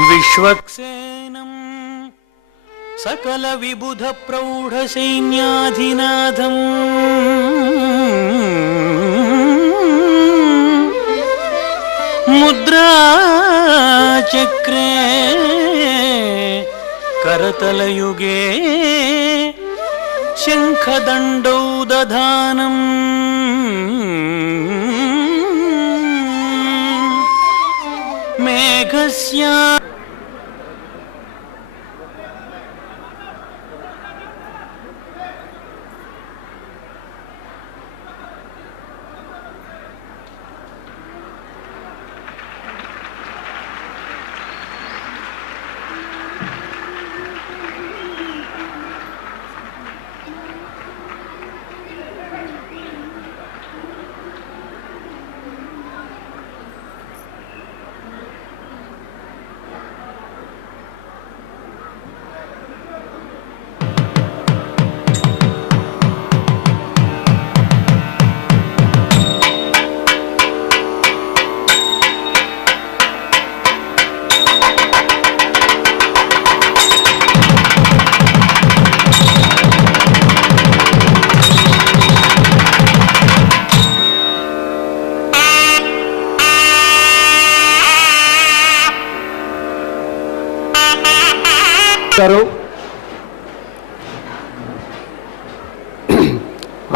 విశ్వక్సేనం సకల విబుధ ప్రౌఢ సైన్యాధినాథం ముద్రాచక్రే కరతలయుగే శంఖదండౌ దధానం మేఘస్యా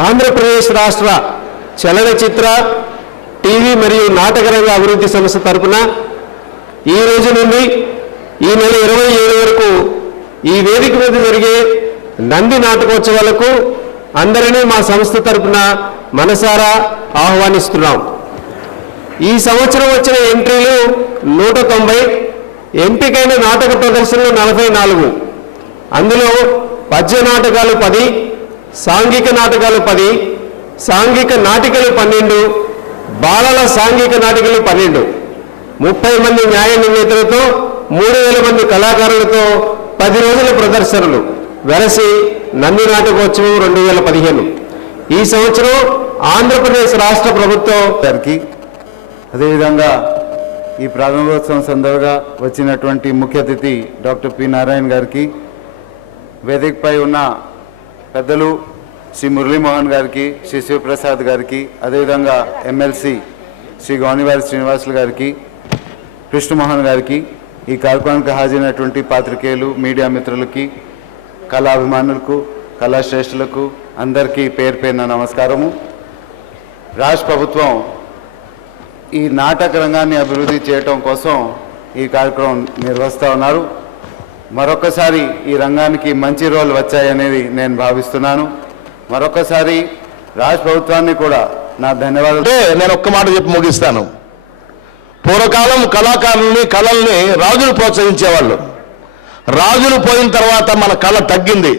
ఆంధ్రప్రదేశ్ రాష్ట్ర చలనచిత్ర టీవీ మరియు నాటకరంగ అభివృద్ధి సంస్థ తరపున ఈ రోజు నుండి ఈ నెల 27 వరకు ఈ వేదిక మీద జరిగే నంది నాటకోత్సవాలకు అందరినీ మా సంస్థ తరపున మనసారా ఆహ్వానిస్తున్నాం. ఈ సంవత్సరం వచ్చిన ఎంట్రీలు 190, ఎంపికైన నాటక ప్రదర్శనలు 44. అందులో పద్య నాటకాలు 10, సాంఘిక నాటకాలు 10, సాంఘిక నాటికలు 12, బాలల సాంఘిక నాటికలు 12, 30 మంది న్యాయ నిర్ణేతలతో 3000 మంది కళాకారులతో 10 రోజుల ప్రదర్శనలు వెరసి నంది నాటకోత్సవం 2015. ఈ సంవత్సరం ఆంధ్రప్రదేశ్ రాష్ట్ర ప్రభుత్వం గారికి అదేవిధంగా ఈ ప్రారంభోత్సవం సందర్భంగా వచ్చినటువంటి ముఖ్య అతిథి డాక్టర్ పి నారాయణ గారికి, వేదికపై ఉన్న పెద్దలు శ్రీ మురళీమోహన్ గారికి, శ్రీ శివప్రసాద్ గారికి, అదేవిధంగా ఎమ్మెల్సీ శ్రీ గౌనివారి శ్రీనివాసులు గారికి, కృష్ణమోహన్ గారికి, ఈ కార్యక్రమానికి హాజరైనటువంటి పాత్రికేయులు, మీడియా మిత్రులకి, కళాభిమానులకు, కళాశ్రేష్ఠులకు అందరికీ పేరు పేరున నమస్కారము. రాష్ట్ర ప్రభుత్వం ఈ నాటక రంగాన్ని అభివృద్ధి చేయటం కోసం ఈ కార్యక్రమం నిర్వహిస్తూ ఉన్నారు. మరొకసారి ఈ రంగానికి మంచి రోజులు వచ్చాయనేది నేను భావిస్తున్నాను. మరొకసారి రాష్ట్ర ప్రభుత్వాన్ని కూడా నా ధన్యవాదాలు. నేను ఒక్క మాట చెప్పి ముగిస్తాను. పూర్వకాలం కళల్ని రాజులు ప్రోత్సహించేవాళ్ళు. రాజులు పోయిన తర్వాత మన కళ తగ్గింది.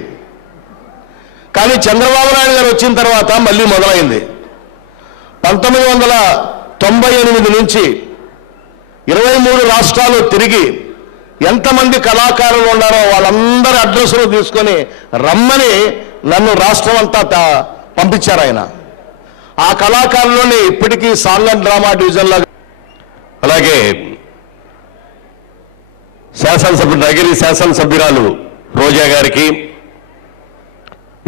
కానీ చంద్రబాబు నాయుడు గారు వచ్చిన తర్వాత మళ్ళీ మొదలైంది. 1998 నుంచి 23 రాష్ట్రాలు తిరిగి ఎంతమంది కళాకారులు ఉన్నారో వాళ్ళందరి అడ్రస్లు తీసుకొని రమ్మని నన్ను రాష్ట్రం అంతా పంపించారు ఆయన. ఆ కళాకారులని ఇప్పటికీ సాంగ్ అండ్ డ్రామా డివిజన్లో, అలాగే నగిరి శాసనసభ్యురాలు రోజా గారికి,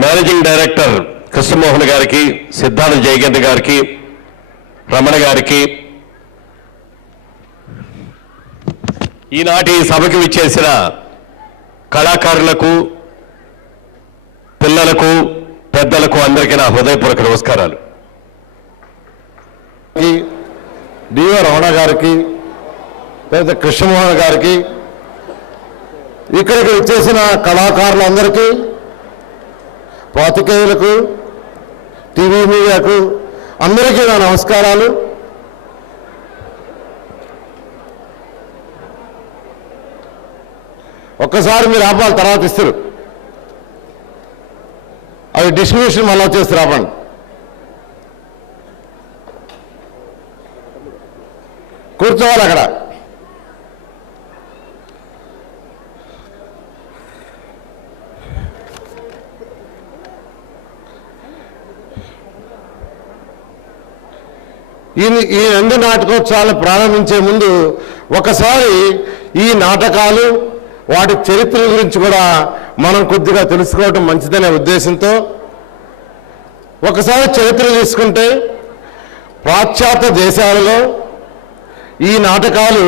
మేనేజింగ్ డైరెక్టర్ కృష్ణమోహన్ గారికి, సిద్ధార్థ జయగంధ్ గారికి, రమణ గారికి, ఈనాటి సభకి విచ్చేసిన కళాకారులకు, పిల్లలకు, పెద్దలకు అందరికీ నా హృదయపూర్వక నమస్కారాలు. డిఓ రమణ గారికి, పెద్ద కృష్ణమోహన్ గారికి, ఇక్కడికి వచ్చేసిన కళాకారులందరికీ, పాత్రికేయులకు, టీవీ మీడియాకు అందరికీ నా నమస్కారాలు. ఒక్కసారి మీరు ఆపాలి, తర్వాత ఇస్తారు. అది డిస్ట్రిబ్యూషన్ మళ్ళీ వచ్చేసి రావండి. కూర్చోవాలి అక్కడ. ఈ నంది నాటకోత్సవాలు ప్రారంభించే ముందు ఒకసారి ఈ నాటకాలు వాటి చరిత్ర గురించి కూడా మనం కొద్దిగా తెలుసుకోవడం మంచిదనే ఉద్దేశంతో ఒకసారి చరిత్ర తీసుకుంటే పాశ్చాత్య దేశాలలో ఈ నాటకాలు